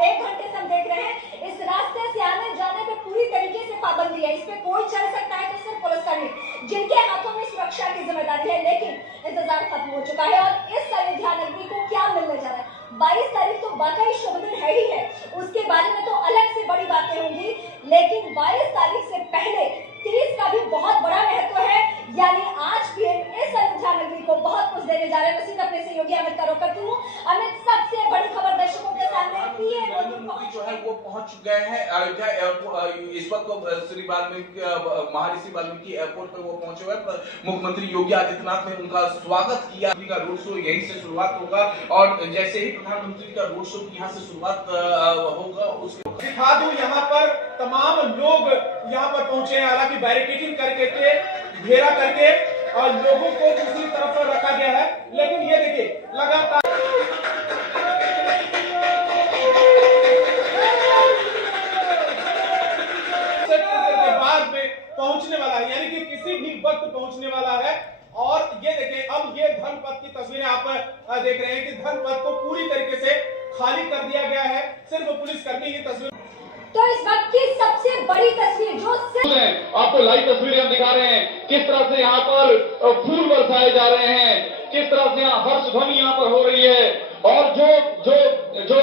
1 घंटे से हम देख रहे हैं इस रास्ते से आने जाने पे पूरी तरीके से पाबंदी है। इस पे कोई चल सकता है तो सिर्फ पुलिसकर्मी, जिनके हाथों में सुरक्षा की जिम्मेदारी है। लेकिन इंतजार खत्म हो चुका है और इस अयोध्या नगरी को क्या मिलने जा रहा है? 22 तारीख तो वाकई शुभ दिन है ही है, उसके बारे में तो अलग से बड़ी बातें होंगी, लेकिन 22 तारीख से पहले 30 का भी बहुत बड़ा महत्व है। यानी आज पीएम इस अयोध्या नगरी को बहुत कुछ देने जा रहे हैं। मैं अपने सहयोगी अमित का रोक करती हूँ। अमित, सबसे बड़ी खबर दर्शकों के सामने, पीएम मोदी जो है वो पहुंच गए हैं अयोध्या एयरपोर्ट। इस वक्त श्री महर्षि वाल्मीकि एयरपोर्ट पर वो पहुंचे हुए। मुख्यमंत्री योगी आदित्यनाथ ने उनका स्वागत किया। का रोड शो यहीं से शुरुआत होगा और जैसे ही प्रधानमंत्री का रोड शो यहाँ से शुरुआत होगा उसके दिखा दूं, यहाँ पर तमाम लोग यहाँ पर पहुंचे हैं। हालांकि बैरिकेडिंग करके घेरा करके और लोगों को दूसरी तरफ पर रखा गया है, लेकिन ये देखिए लगातार के बाद में पहुंचने वाला है, यानी कि किसी भी वक्त पहुंचने वाला है। और ये देखिए, अब ये धर्मपथ की तस्वीरें आप देख रहे हैं कि धर्मपथ को पूरी तरीके से खाली कर दिया गया है, सिर्फ पुलिसकर्मी की तस्वीर। तो इस वक्त की सबसे बड़ी तस्वीर जो आपको लाइव तस्वीरें हम दिखा रहे हैं, किस तरह से यहाँ पर फूल बरसाए जा रहे हैं, किस तरह से यहाँ हर्ष ध्वनि यहाँ पर हो रही है। और जो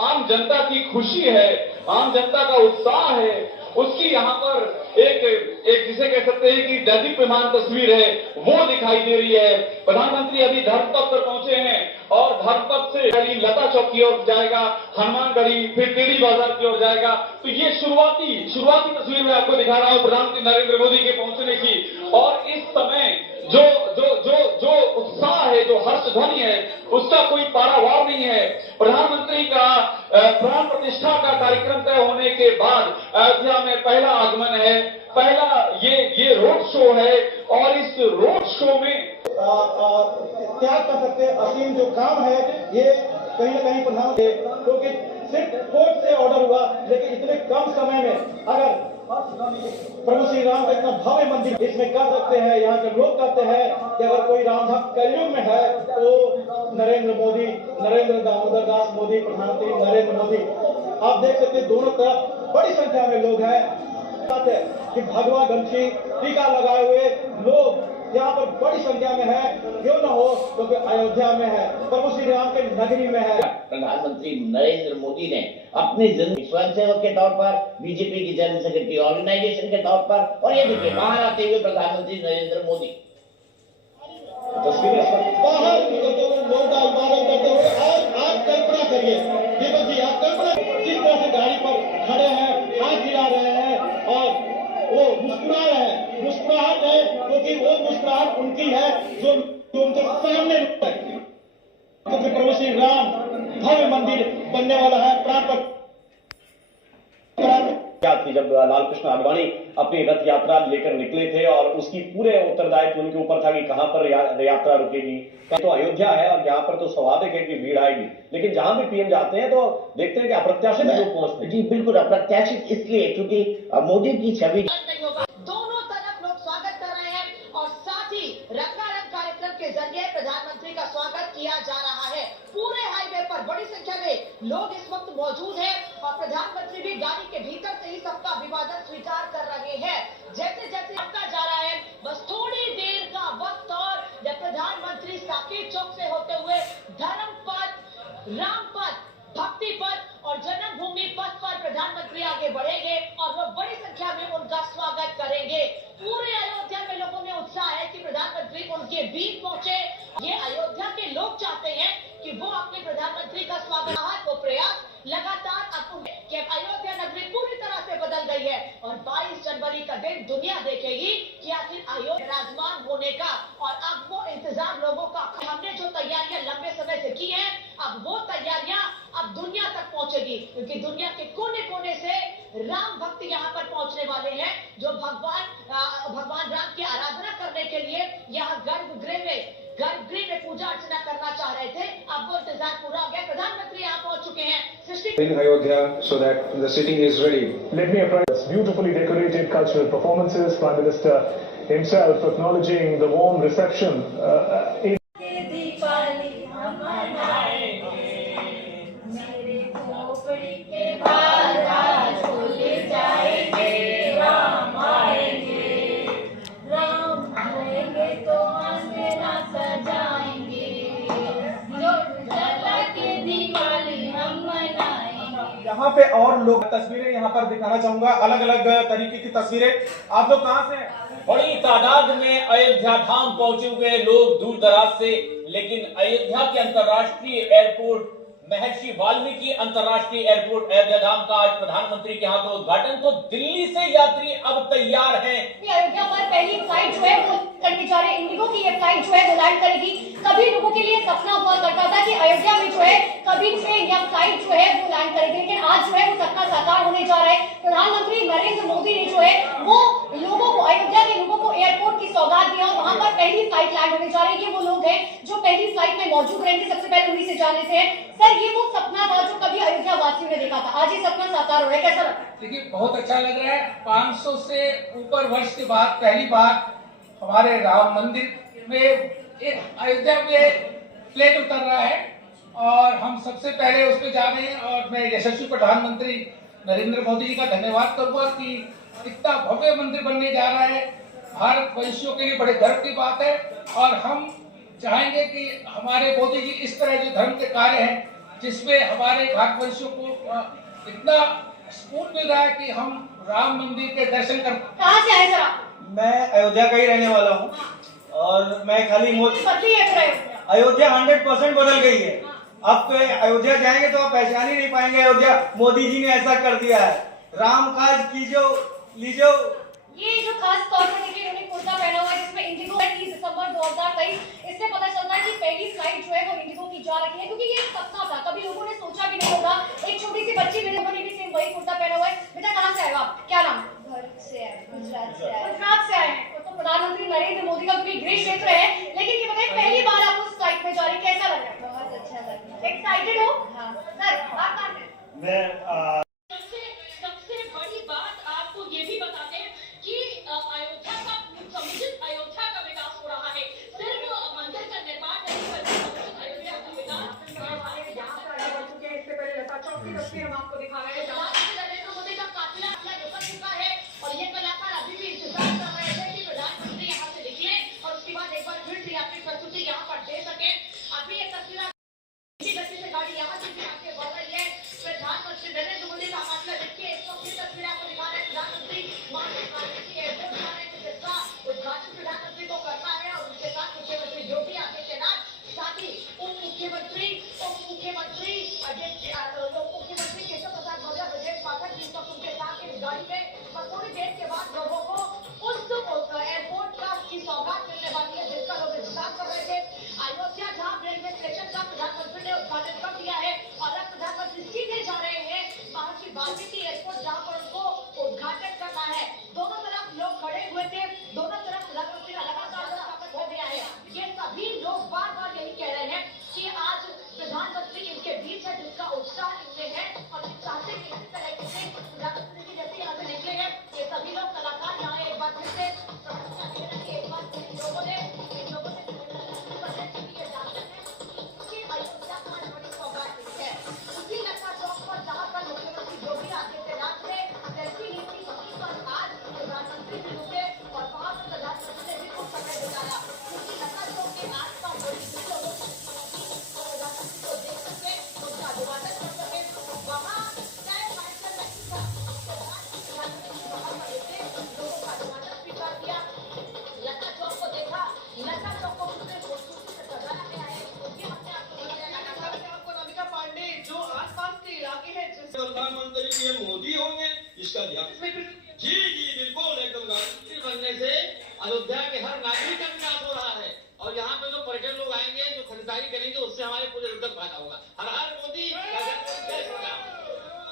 आम जनता की खुशी है, आम जनता का उत्साह है, उसकी यहाँ पर एक जिसे कह सकते हैं कि दैदीप्यमान तस्वीर है, वो दिखाई दे रही है। प्रधानमंत्री अभी धर्मपथ पर पहुंचे हैं और धर्मपथ से गली लता चौक की ओर जाएगा, हनुमान गढ़ी, फिर टीडी बाजार की ओर जाएगा। तो ये शुरुआती तस्वीर मैं आपको दिखा रहा हूँ प्रधानमंत्री नरेंद्र मोदी के पहुंचने की। और इस समय जो उत्साह है, जो हर्ष ध्वनि है, उसका कोई पारावार नहीं है। प्रधानमंत्री का प्राण प्रतिष्ठा का कार्यक्रम तय होने के बाद अयोध्या में पहला आगमन है, पहला ये रोड शो है। और इस रोड शो में त्याग कर सकते हैं असीम जो काम है, ये कहीं न कहीं प्रधानमंत्री, क्योंकि सिर्फ कोर्ट से ऑर्डर हुआ, लेकिन इतने कम समय में अगर प्रभु श्री राम का इतना भव्य मंदिर इसमें कर सकते हैं, यहाँ के लोग कहते हैं कि अगर कोई राम भक्त कलयुग में है तो नरेंद्र दामोदर दास मोदी, प्रधानमंत्री नरेंद्र मोदी। आप देख सकते हैं दोनों तरफ बड़ी संख्या में लोग हैं। बात है कि भगवा गमछी टीका लगाए हुए लोग यहाँ पर बड़ी संख्या में है, क्यों न हो, क्योंकि अयोध्या में है, प्रभु श्री राम के नगरी में है। प्रधानमंत्री नरेंद्र मोदी ने अपने स्वयंसेवक के तौर पर, बीजेपी की जनरल सेक्रेटरी ऑर्गेनाइजेशन के तौर पर, और ये देखिए बाहर आते हुए प्रधानमंत्री नरेंद्र मोदी तस्वीरें बाहर निकलते हुए लोग का अभिवादन करते हुए। और आप कल्पना करिए, दीपक जी, आप कल्पना जिस तरह से गाड़ी पर खड़े हैं, हाथ हिला रहे हैं और वो मुस्कुरा रहे हैं। मुस्कुराहट है क्योंकि वो मुस्कुराहट उनकी है जो उनके सामने, क्योंकि प्रभु श्री राम भव्य मंदिर बनने वाला है। प्राण याद थी जब लालकृष्ण आडवाणी अपनी रथ यात्रा लेकर निकले थे और उसकी पूरे उत्तरदायित्व उनके ऊपर था कि कहां पर यात्रा रुकेगी। तो अयोध्या है और यहाँ पर तो स्वाभाविक है कि भीड़ आएगी, लेकिन जहां भी पीएम जाते हैं तो देखते हैं कि अप्रत्याशित लोग पहुंचते हैं। जी बिल्कुल अप्रत्याशित, इसलिए क्योंकि मोदी की छवि दोनों तरफ लोग स्वागत कर रहे हैं और साथ ही रंगारंग कार्यक्रम के जरिए प्रधानमंत्री का स्वागत किया जा रहा है। पूरे हाईवे पर बड़ी संख्या में लोग इस वक्त मौजूद हैं और प्रधानमंत्री भी गाड़ी के भीतर से ही सबका अभिवादन स्वीकार कर रहे हैं। जैसे जैसे आपका जा रहा है, बस थोड़ी देर का वक्त और जब प्रधानमंत्री साकेत चौक से होते हुए धर्मपथ, रामपथ, भक्ति पथ और जन्मभूमि पथ पर प्रधानमंत्री आगे बढ़ेंगे और वो बड़ी संख्या में उनका स्वागत करेंगे। पूरे अयोध्या में लोगों में उत्साह है कि प्रधानमंत्री उनके बीच पहुंचे। ये अयोध्या के लोग चाहते हैं कि वो अपने प्रधानमंत्री का स्वागत, वो प्रयास लगातार कि अयोध्या नगरी पूरी तरह से बदल गई है और 22 जनवरी का दिन दुनिया देखेगी कि आखिर अयोध्या विराजमान होने का। और अब वो इंतजार लोगों का, हमने जो तैयारियां लंबे समय से की हैं, अब वो तैयारियां अब दुनिया तक पहुंचेगी, क्योंकि दुनिया के कोने कोने से राम भक्त यहाँ पर पहुंचने वाले हैं, जो भगवान राम की आराधना करने के लिए यहाँ गर्भगृह में पूजा अर्चना करना चाह रहे थे। अब वो इंतजार पूरा हो गया, प्रधानमंत्री यहाँ पहुंच चुके हैं। In Ayodhya, so that the sitting is ready. Let me appraise beautifully decorated cultural performances. Prime Minister himself acknowledging the warm reception. Deepawali हम मनाएंगे, मेरे खोपड़ी यहाँ पे और लोग तस्वीरें यहाँ पर दिखाना चाहूंगा, अलग अलग तरीके की तस्वीरें। आप लोग कहाँ से हैं? बड़ी तादाद में अयोध्या धाम पहुंचे हुए लोग दूर दराज से, लेकिन अयोध्या के अंतर्राष्ट्रीय एयरपोर्ट महर्षि वाल्मीकि अंतर्राष्ट्रीय एयरपोर्ट अयोध्या धाम का आज प्रधानमंत्री के हाथों उद्घाटन। तो दिल्ली से यात्री अब तैयार हैं। अयोध्या पर पहली फ्लाइट जो है वो करने जा रहे इंडिगो की ये फ्लाइट जो है वो लैंड करेगी। सभी लोगों के लिए सपना हुआ करता था कि अयोध्या में जो है कभी ट्रेन या फ्लाइट जो है वो लैंड करेगी, लेकिन आज जो है वो सपना साकार होने जा रहा है। प्रधानमंत्री नरेंद्र मोदी ने जो है वो लोगों को, अयोध्या के लोगों को एयरपोर्ट की सौगात दी और वहां पर पहली फ्लाइट लैंड होने जा रही है। ये वो लोग हैं जो पहली फ्लाइट में मौजूद रहेंगे। सबसे पहले उन्हीं से जान लेते हैं। सर, ये वो सपना था जो कभी अयोध्या वासियों ने देखा था, आज ये सपना साकार हो रहा है, कैसा लग रहा है? देखिए, बहुत अच्छा लग रहा है। 500 से ऊपर वर्ष के बाद पहली बार हमारे राम मंदिर में एक अयोध्या में प्लेन उतर रहा है और हम सबसे पहले उस पर जा रहे हैं। और मैं यशस्वी प्रधानमंत्री नरेंद्र मोदी जी का धन्यवाद करूंगा कि इतना भव्य मंदिर बनने जा रहा है। भारत वंशियों के लिए बड़े गर्व की बात है और हम चाहेंगे कि हमारे मोदी जी इस तरह जो धर्म के कार्य हैं, जिसमें हमारे भारतवंशियों को इतना सुकून मिल रहा है कि हम राम मंदिर के दर्शन कर। कहाँ से आए सर आप? मैं अयोध्या का ही रहने वाला हूँ और मैं खाली अयोध्या 100% बदल गई है। अब तो अयोध्या जाएंगे तो आप पहचान ही नहीं पाएंगे अयोध्या। मोदी जी ने ऐसा कर दिया है, राम काज कीजो लीजो। ये जो खास तौर पर देखिए इन्होंने कुर्ता पहना हुआ है जिसमें इंडिगो है 30 दिसंबर 2023। इससे पता चलता है कि पहली फ्लाइट जो है वो इंडिगो की जा रही है, क्योंकि ये एक सपना था, कभी लोगों ने सोचा भी नहीं होगा। एक छोटी सी बच्ची मेरे लोगों ने भी सेम वही कुर्ता पहना हुआ है। बेटा कहाँ से आए हो आप, क्या नाम? घर से आए, गुजरात से आए हैं। तो प्रधानमंत्री नरेंद्र मोदी का क्योंकि गृह क्षेत्र है, लेकिन ये बताइए पहली बार आप उस फ्लाइट में जा रही, कैसा लग रहा है? बहुत अच्छा लग रहा है। एक्साइटेड हो? हाँ। सर आप कहाँ से? मैं सबसे बड़ी बात आपको ये भी बताते हैं कि अयोध्या का समुचित अयोध्या का विकास हो रहा है। सिर्फ मंदिर का निर्माण नहीं बल्कि समुचित अयोध्या का विकास हमारे यहाँ पर आगे बढ़ चुके हैं। इससे पहले लता चौक की तस्वीर हम आपको दिखा रहे हैं जहाँ नरेंद्र मोदी का काफिला निकल चुका है और ये कलाकार अभी भी इंतजार कर रहे थे कि प्रधानमंत्री यहाँ से निकले और उसके बाद एक बार फिर से अपनी प्रस्तुति यहाँ पर दे सके। अभी ये तस्वीर गति से गाड़ी यहाँ से भी आगे बढ़ रही है। प्रधानमंत्री नरेंद्र मोदी का काफिला देखिए, इस वक्त तस्वीर आपको दिखा रहे हैं। प्रधानमंत्री एयरपोर्ट जा रहे हैं जिसका उद्घाटन प्रधानमंत्री को करना है और उसके साथ मुख्यमंत्री योगी आदित्यनाथ, साथ ही उप मुख्यमंत्री केशव प्रसाद मौर्य, ब्रजेश पाठक जी सब उनके साथ इस गाड़ी में और थोड़ी देर के बाद लोगों को उस एयरपोर्ट की सौगात मिलने वाली है जिसका लोग इंतजार कर रहे थे। अयोध्या धाम रेलवे स्टेशन का प्रधानमंत्री ने उद्घाटन कर दिया है और अब प्रधानमंत्री सीधे जा रहे हैं महर्षि वाल्मीकि एयरपोर्ट जहाँ पर उनको उद्घाटन करना है। दोनों तरफ लोग खड़े हुए थे, दोनों तरफ प्रधानमंत्री का लगातार स्वागत हो गया है। ये सभी लोग बार बार यही कह रहे हैं कि आज प्रधानमंत्री इनके बीच है, जिसका उत्साह इनमें है और चाहते कि इसी तरह से प्रधानमंत्री जी जैसे यहाँ से निकले हैं ये सभी लोग कलाकार यहाँ एक बार फिर से एक बार लोगों ने अयोध्या को बड़ी सौगात दी है। उसी लता चौक पर जहाँ पर मुख्यमंत्री योगी आदित्यनाथ ने सेल्फी ली थी, वहीं पर आज प्रधानमंत्री भी रुके और वहाँ पर प्रधानमंत्री ने भी कुछ समय बिताया। उसी लता चौक के आसपास बड़ी भीड़ हो प्रधानमंत्री को देख सके, उनका अभिवादन कर सके। वहाँ तय मार्शल नहीं था, प्रधानमंत्री वहाँ पर रुके, लोगों का अभिवादन स्वीकार किया, लता चौक को देखा। लता चौक को कितने खूबसूरती से सजाया गया है, उसके अपने आपको नमिका पांडे जो आसपास के इलाके हैं प्रधानमंत्री पीएम मोदी होंगे, इसका जी बिल्कुल एकदम गारंटी बनने से अयोध्या के हर नागरिक का विकास हो रहा है और यहाँ पे जो पर्यटन लोग आएंगे, जो खरीदारी करेंगे, उससे हमारे पूरे उद्योग फायदा होगा। हर हर मोदी।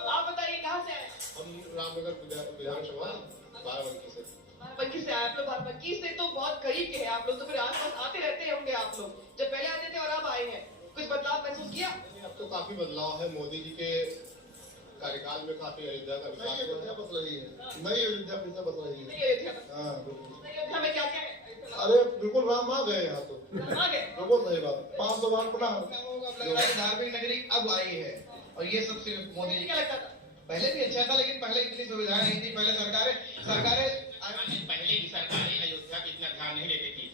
आप बताइए कहाँ से आए? हम रामनगर विधानसभा बाराबंकी से। बाराबंकी से आए आप लोग? बाराबंकी से तो बहुत करीब के हैं आप लोग, तो फिर आसपास आते रहते होंगे आप लोग। जब पहले आते थे और अब आए हैं, कुछ बदलाव महसूस किया? अब तो काफी बदलाव है। मोदी जी के कार्यकाल में काफी अयोध्या का विकास बदल रही है। नई अयोध्या फिर से बदल रही है। अयोध्या में क्या क्या है? अरे बिल्कुल राम आ गए यहाँ तो। बिल्कुल सही बात। 500 बार पुनः धार्मिक नगरी अब आई है और ये सब सिर्फ मोदी जी। क्या लगता था? पहले भी अच्छा था, लेकिन पहले इतनी सुविधाएं नहीं थी। पहले सरकारें पहले की सरकारें अयोध्या पे इतना ध्यान नहीं देती थी।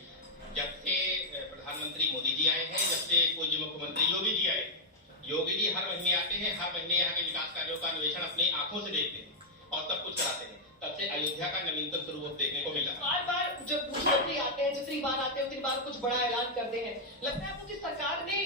जब से प्रधानमंत्री मोदी जी आए हैं, जब से पूज्य मुख्यमंत्री योगी जी आए, योगी जी हर महीने आते हैं। हैं, हर महीने यहाँ के विकास कार्यों का अन्वेषण अपनी आंखों से देखते हैं और सब कुछ कराते हैं। तब से अयोध्या का नवीनतम स्वरूप देखने को मिला। बार बार जब मुख्यमंत्री आते हैं, जितनी बार आते हैं उतनी बार कुछ बड़ा ऐलान करते हैं। लगता है आपको कि सरकार ने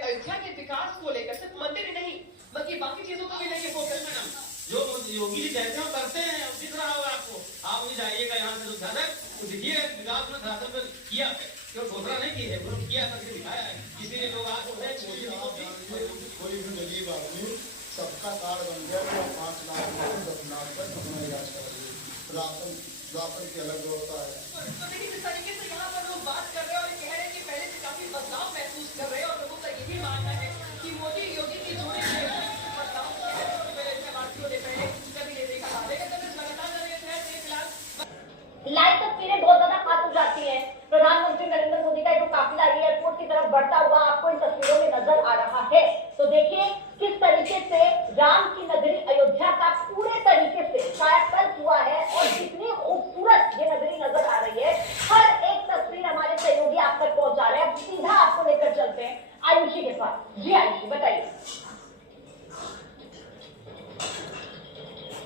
अयोध्या के विकास को लेकर सिर्फ मंदिर ही नहीं बल्कि बाकी चीजों को भी लेकर फोकस करना, जो योगी जी कहते हैं वो करते हैं, दिख रहा होगा आपको। आप भी जाइएगा यहाँ से लुधियाना तक, तो देखिए विकास में शासन में किया है, क्यों घोषणा नहीं की है, वो किया करके दिखाया है। इसीलिए लोग आज बोल रहे हैं कोई भी गरीब आदमी सबका कार्ड बन गया तो 5 लाख 10 लाख तक अपना इलाज करा राशन की अलग व्यवस्था है। तो देखिए जिस तरीके से यहाँ पर लोग बात कर रहे हैं और कह रहे हैं कि पहले से काफी बदलाव महसूस कर रहे हैं और लोगों का ये भी मानना है कि मोदी योगी की जोड़ी बदलाव भारतीयों ने पहले कभी नहीं देखा था। लेकिन जब इस लगातार लाइव तस्वीरें बहुत ज्यादा खास हो जाती है। प्रधानमंत्री नरेंद्र मोदी का जो काफिला एयरपोर्ट की तरफ बढ़ता हुआ आपको इन तस्वीरों में नजर आ रहा है। तो देखिए किस तरीके से राम की नगरी अयोध्या का पूरे तरीके से कायाकल्प हुआ है और कितनी खूबसूरत ये नगरी नजर आ रही है। हर एक तस्वीर हमारे सहयोगी आप तक पहुंचा रहे हैं। सीधा आपको लेकर चलते हैं आयुषी के साथ। जी आयुषी बताइए।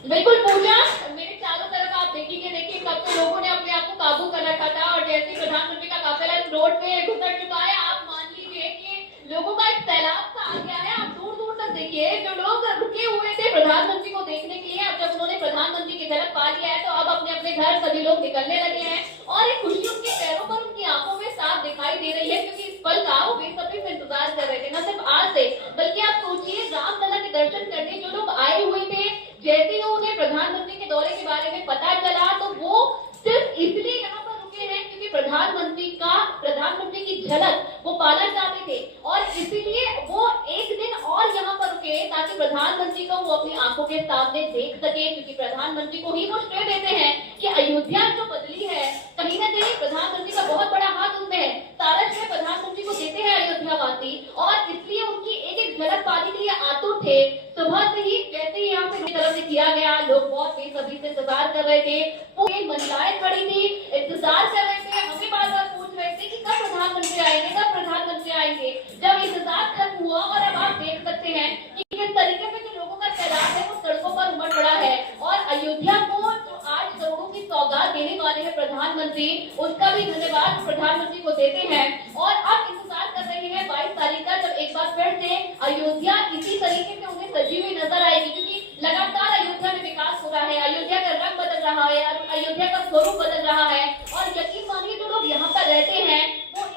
बिल्कुल पूजा, मेरे चारों तरफ आप देखेंगे, देखिए कब तो लोगों ने अपने आप को काबू कर रखा था और जैसे ही प्रधानमंत्री का काफिला रोड पे गुजर चुका है, आप मान लीजिए कि लोगों का एक सैलाब सा आ गया है। आप दूर दूर तक देखिए, जो लोग रुके हुए थे प्रधानमंत्री को देखने के लिए, अब जब उन्होंने प्रधानमंत्री की झलक पा लिया है तो अब अपने अपने घर सभी लोग निकलने लगे हैं और एक खुशी उनके चेहरों पर, उनकी आंखों में साफ दिखाई दे रही है, क्योंकि इस पल का वो बेसब्री से इंतजार कर रहे थे, न सिर्फ आज से बल्कि आप सोचिए रामलला के दर्शन करने जो लोग आए हुए थे, जैसे ही उन्हें प्रधानमंत्री के दौरे के बारे में पता चला तो वो सिर्फ इसलिए यहाँ पर रुके हैं क्योंकि प्रधानमंत्री की झलक वो पाना चाहते थे और इसीलिए वो एक दिन और यहाँ पर रुके ताकि प्रधानमंत्री को वो अपनी आंखों के सामने देख सके, क्योंकि प्रधानमंत्री को ही वो श्रेय देते हैं कि अयोध्या जो बदली है, कहीं न कहीं प्रधानमंत्री का बहुत बड़ा हाथ उसमें है। सारा श्रेय प्रधानमंत्री को देते हैं अयोध्यावासी और इसलिए उनकी एक एक झलक पाने के लिए आतुर थे। सुबह से ही जैसे ही यहाँ पे तरफ से किया गया, लोग बहुत बेसब्री से इंतजार कर रहे थे। पूरी महिलाएं खड़ी थी, इंतजार कर रहे थे, हमें बार बार पूछ रहे थे कि कब प्रधानमंत्री आएंगे, कब प्रधानमंत्री आएंगे। जब इंतजार खत्म हुआ और अब आप देख सकते हैं कि किस तरीके से जो लोगों का सैलाब है वो सड़कों पर उमड़ पड़ा है और अयोध्या को जो आज करोड़ों की सौगात देने वाले हैं प्रधानमंत्री, उसका भी धन्यवाद प्रधानमंत्री को देते हैं। और अब इंतजार कर रहे हैं 22 तारीख का, जब एक बार फिर से अयोध्या इसी तरीके से उन्हें सजी हुई नजर आएगी, क्योंकि लगातार अयोध्या में विकास हो रहा है, अयोध्या का रंग बदल रहा है, अयोध्या का स्वरूप बदल रहा है और यकीन मानिए जो लोग यहाँ पर रहते हैं वो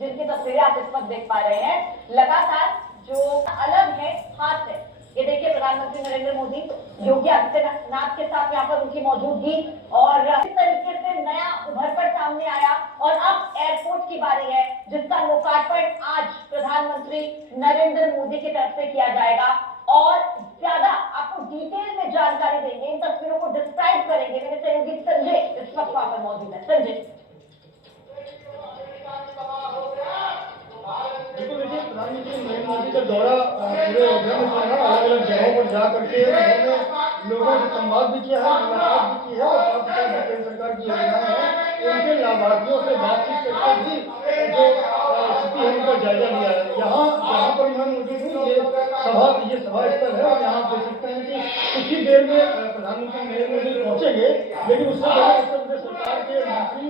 जिनकी तस्वीरें आप इस वक्त देख पा रहे हैं, लगातार जो अलग है हाथ है। ये देखिए प्रधानमंत्री नरेंद्र मोदी योगी आदित्यनाथ के साथ यहाँ पर उनकी मौजूदगी और इस तरीके से नया उभरपट सामने आया और अब एयरपोर्ट की बारी है जिसका लोकार्पण आज प्रधानमंत्री नरेंद्र मोदी की तरफ से किया जाएगा और ज्यादा आपको डिटेल में जानकारी देंगे, इन तस्वीरों को डिस्क्राइब करेंगे मेरे सहयोगी संजय इस वक्त वहां पर मौजूद है। संजय। बिल्कुल देखिए, प्रधानमंत्री नरेंद्र मोदी का दौरा पूरे अयोध्या में चल रहा है। अलग अलग जगहों पर जा करके उन्होंने लोगों से संवाद भी किया है, मुलाकात भी की है और साथ ही साथ केंद्र सरकार की योजनाएं हैं उनके लाभार्थियों से बातचीत करके भी जो स्थिति है उनका जायजा लिया है। यहाँ पर मैं मौजूद हूँ, ये सभा स्थल है और यहाँ देख सकते हैं कि कुछ ही देर में प्रधानमंत्री नरेंद्र मोदी पहुंचेंगे, लेकिन उससे पहले उत्तर प्रदेश सरकार के मंत्री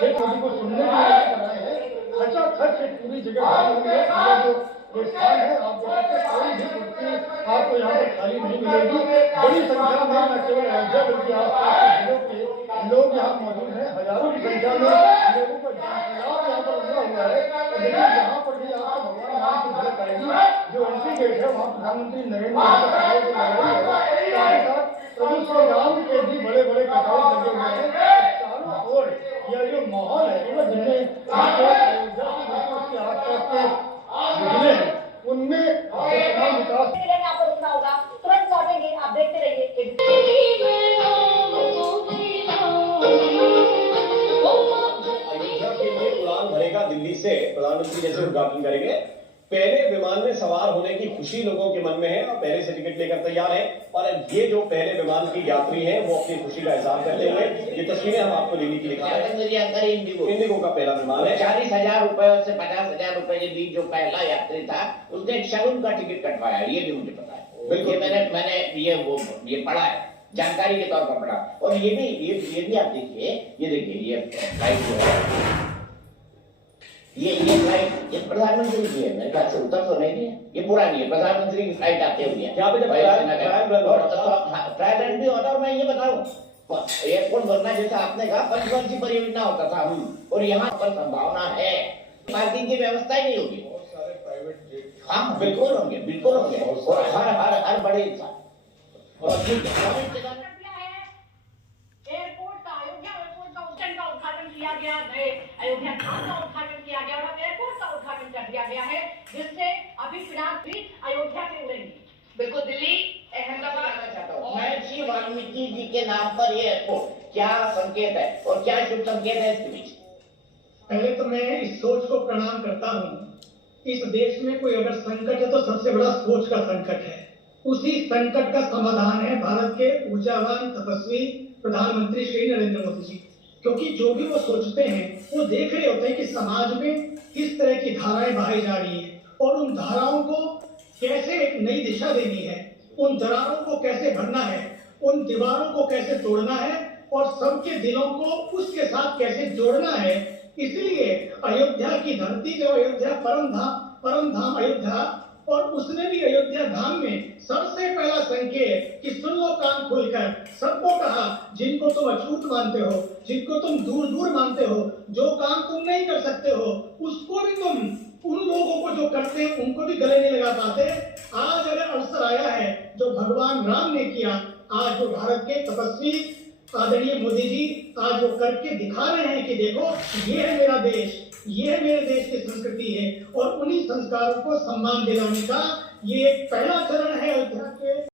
शेख मोदी को सुनने के लिए कर रहे हैं। खच पूरी जगह जो स्थान है आप कोई भी कुर्सी आपको यहाँ पर खाली नहीं मिलेगी। बड़ी संख्या में न केवल अयोध्या बल्कि आसपास के जिलों के लोग यहाँ मौजूद हैं, हजारों की संख्या में लोगों का जनसैलाब यहाँ पर उमड़ा हुआ है। तो देखिए यहाँ पर भी आपको भगवान राम की झलक आएगी। जो एंट्री गेट है वहाँ प्रधानमंत्री नरेंद्र मोदी का साथ ही साथ प्रभु श्री राम के भी बड़े बड़े कटाव लगे हुए हैं। चारों ओर यह जो माहौल है जिनमें अयोध्या के आसपास के जिले हैं उनमें तमाम विकास यहाँ पर रुकना होगा, तुरंत लौटेंगे, आप देखते रहिए। अयोध्या के लिए उड़ान भरेगा दिल्ली से, प्रधानमंत्री जैसे उद्घाटन करेंगे। पहले विमान में सवार होने की खुशी लोगों के मन में है और पहले से टिकट लेकर तैयार है। और ये जो पहले विमान की यात्री हैं वो अपनी खुशी का इजहार करते हुए ये तस्वीरें हम आपको लेने के लिए दिखा रहे हैं। इंडिगो का पहला विमान है। 40,000 रुपए से 50,000 रुपए के बीच जो पहला यात्री था उसने एक शगुन का टिकट कटवाया, ये भी मुझे पता है। बिल्कुल, मैंने ये पढ़ा है, जानकारी के तौर पर पढ़ा। और ये भी आप देखिए, ये फ्लाइट जो है, ये फ्लाइट ये प्रधानमंत्री की है, मेरे ख्याल से उत्तर तो नहीं है, ये पुरानी है, प्रधानमंत्री की फ्लाइट आते हुए यहाँ पे ट्रायल भी होता। और मैं ये बताऊं, एयरपोर्ट बनना जैसा आपने कहा पंचवंशी परियोजना होता था, और यहाँ पर संभावना है पार्किंग की व्यवस्था ही नहीं होगी। हाँ बिल्कुल होंगे, बिल्कुल होंगे, और हर बड़े इंसान एयरपोर्ट का, अयोध्या एयरपोर्ट का उद्घाटन का उद्घाटन किया गया, नए अयोध्या धाम का उद्घाटन किया गया और अब एयरपोर्ट का उद्घाटन कर दिया गया है, जिससे अभी फिलहाल भी अयोध्या से उड़ेंगी। बिल्कुल दिल्ली, अहमदाबाद। महर्षि वाल्मीकि जी के नाम पर ये एयरपोर्ट क्या संकेत है और क्या शुभ संकेत है इसके बीच? पहले तो मैं इस सोच को प्रणाम करता हूँ। इस देश में कोई अगर संकट है तो सबसे बड़ा सोच का संकट है। उसी संकट का समाधान है भारत के ऊर्जावान तपस्वी प्रधानमंत्री श्री नरेंद्र मोदी जी, क्योंकि जो भी वो सोचते हैं वो देख रहे होते हैं कि समाज में किस तरह की धाराएं बहाई जा रही है और उन धाराओं को कैसे एक नई दिशा देनी है, उन दरारों को कैसे भरना है, उन दीवारों को कैसे तोड़ना है और सबके दिलों को उसके साथ कैसे जोड़ना है। इसलिए अयोध्या की धरती जो अयोध्या परम धाम अयोध्या, और उसने भी अयोध्या धाम में सबसे पहला संकेत कि सुन लो कान खोलकर, सबको कहा जिनको तुम अछूत मानते हो, जिनको तुम दूर दूर मानते हो, जो काम तुम नहीं कर सकते हो उसको भी तुम, उन लोगों को जो करते हैं उनको भी गले नहीं लगा पाते। आज अगर अवसर आया है जो भगवान राम ने किया, आज जो भारत के तपस्वी आदरणीय मोदी जी आज वो करके दिखा रहे हैं कि देखो ये है मेरा देश, ये है मेरे देश की संस्कृति है, और उन्हीं संस्कारों को सम्मान दिलाने का ये एक पहला चरण है अयोध्या के